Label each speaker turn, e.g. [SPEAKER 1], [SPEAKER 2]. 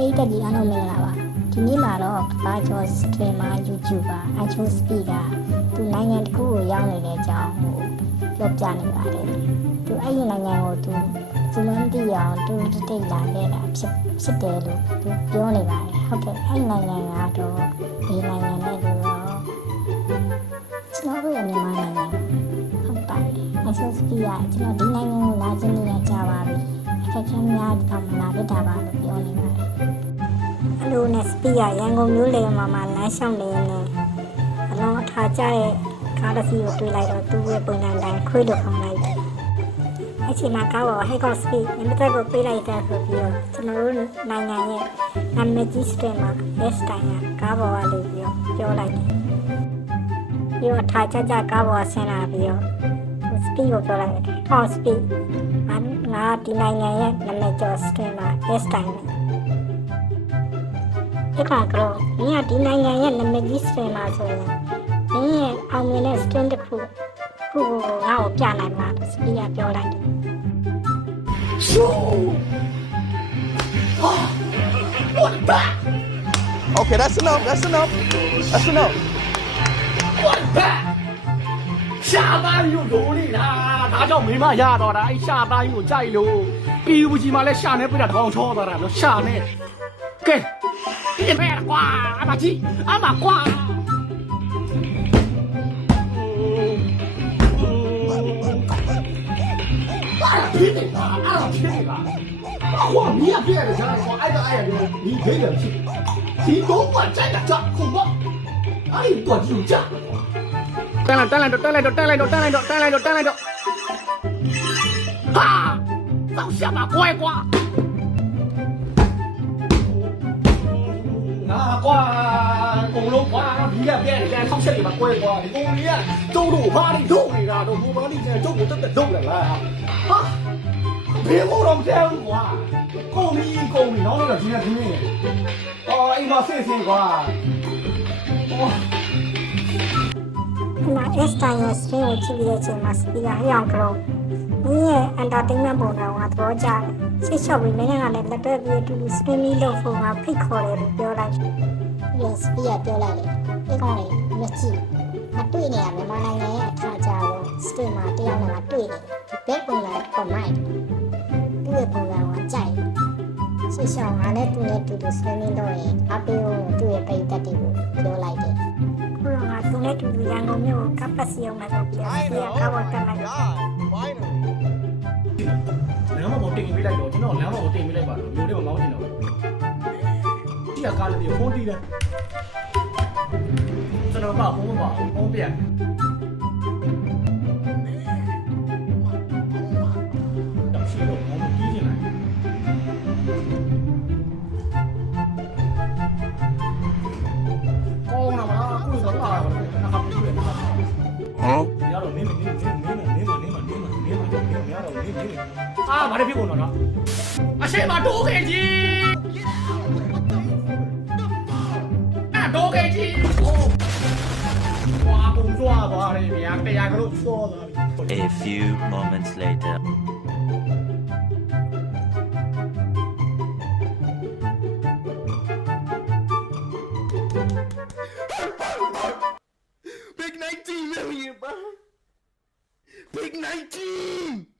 [SPEAKER 1] ရိသတ်ကြီးအားလုံးမင်္ဂလာပါဒီနေ့မှာတော့ကဘာကျော်စထရီမာ YouTuber အချိုးစပီကသူနိုင်ငံတစ်ခုကိုရောက်နေတဲ့အကြောင်းကိုပြောပြနေပါတယ်သူအဲ့ဒီနိုင်ငံကိုသူဇလွန်တီအောင်သူတိတ်လာခဲ့တာဖြစ်ဖြစ်တယ်လို့သူပြောနေပါတယ်ဟုတ်ကဲ့အဲ့ဒီနိုင်ငံကတော့ဒီနိုင်ငံနဲ့လို့တော့ကျွန်တော်တို့ရဲ့မြန်မာနိုင်ငံဟုတ်ပါတယ်အချိုးစပီကကျွန်တော်ဒီနိုင်ငံကိုလာခြင်းနေရကြပါပြီအခက်အခဲများတော့မလာဖြစ်တာပါလို့ပြောနေပါတယ်အ လိုနဲ့စပီယာရန်ကုန်မြို့လေမှာမှာလမ်းလျှောက်နေနေအလုံးအထားကြတဲ့ကားတစ်စီးကိုတွေ့လိုက်တော့သူ့ရဲ့ပုံစံတိုင်းခွေးလို့ခေါ်လိုက်တယ်။အချိန်မှာကားပေါ်ဟဲ့ကော့စပီနံပါတ်ကိုပေးလိုက်တဲ့ဆိုပြီးတော့ကျွန်တော်တို့နိုင်ငံရဲ့နာမည်ကြီးစတဲ့မှာ best time ကကားပေါ်ကလို့ပြီးတော့ပြောလိုက်တယ်။ပြီးတော့ထားကြကြကားပေါ်ဆင်းလာပြီးတော့စပီကိုပြောလိုက်တယ်။ဟောစပီငါဒီနိုင်ငံရဲ့နာမည်ကျော်စတဲ့မှာ best time ပဲဒီကောင်ကတော့မင်းကဒီနိုင်ငံရဲ့နာမည်ကြီးစတင်လာဆိုရင်မင်းရဲ့အောင်မြင်တဲ့စတင်တစ်ခုခုကိုငါ့ကိုပြနိုင်မှာစပီယာပြောလိုက်တယ်
[SPEAKER 2] Okay, that's enough. That's enough. That's enough.
[SPEAKER 3] ရှာသားကြီးကိုလိုနေတာဒါကြောင့်မိမရတော့တာအဲ့ရှာသားကြီးကိုကြိုက်လို့ပြည်ဘူးကြီးမှလည်းရှာနေပြတာတောင်းချောသွားတာလို့ရှာနေကဲ 俺们挂，俺们鸡，俺们挂。俺俩腿子啊，俺俩腿子啊，挂！你别着想，我挨着挨着你腿子去，谁跟我站站站，跟我，俺俩跺着脚。再来，再来着，来着，来着，来着，来着，来着。哈，老乡们，乖乖。 ဟာကွာအကုန်လုံးကွာဒီကပြန်ပြန်ထောက်ချက်တွေမှာကွဲကွာဒီကိုကြီးကကျုပ်တို့ဘာတွေလုပ်နေတာတော့ဘူမာလီကျန်ကျုပ်ကိုတက်တက်လုပ်လာလားဟာဘယ်လိုတော့ပြောင်းကွာကုန်ပြီကုန်ပြီနောက်တော့ဒီနေ့ဒီနေ့အော်အိမ်မှာဆေးဆေးကွာ
[SPEAKER 1] Na esta jest wielu ci wiecie, mas ja ją krok. မှာစပီယာဟျောင်းကတော့မင်းရဲ့ entertainment ပုံစံကသဘောကျတယ်ဆိတ်ချော့ပြီးမင်းကလည်းလက်တွဲပြီးအတူတူ streaming လုပ်ဖို့ကဖိတ်ခေါ်တယ်လို့ပြောလိုက်တယ်ပြီးစပီယာပြောလိုက်တယ်ဒီကောင်လေးမကြည့်မတွေ့နေရမြန်မာနိုင်ငံရဲ့အထာကြတော့ stream မှာတယောက်နဲ့မတွေ့နေဒီ back ပုံစံပုံမိုက်သူ့ရဲ့ပုံစံကကြိုက်ဆိတ်ချော့ငါလည်းသူ့နဲ့တူတူ streaming လုပ်ရင်အပေးဖို့သူ့ရဲ့ပိတ်သက်တွေကိုပြောလိုက်တယ်ခုတော့ငါသူနဲ့တူတူရန်ကုန်မြို့ကိုကပ်ပတ်စီအောင်မယ်ဆိုပြီးစပီယာကောက်ဝတ်တက်လိုက်တယ်
[SPEAKER 3] လမ်းမပေါ်တင်ပေးလိုက်တော့ကျွန်တော်လမ်းမပေါ်တင်ပေးလိုက်ပါတော့မျိုးတွေမမောင်းချင်တော့ဒီကကားလေးကိုဖုန်းတီးတယ်ကျွန်တော်ကဖုန်းမပါဖုန်းပြတ် အာဘာတွေဖြစ်ကုန်တော့လားအရှိမတိုးခဲ့ကြီးအာတိုးခဲ့ကြီးဟိုဟာပုံစွာသွားတယ်ဗျာတရားကလေးစောသွားပြီ
[SPEAKER 4] A few moments later 19 million, bro. Big 19.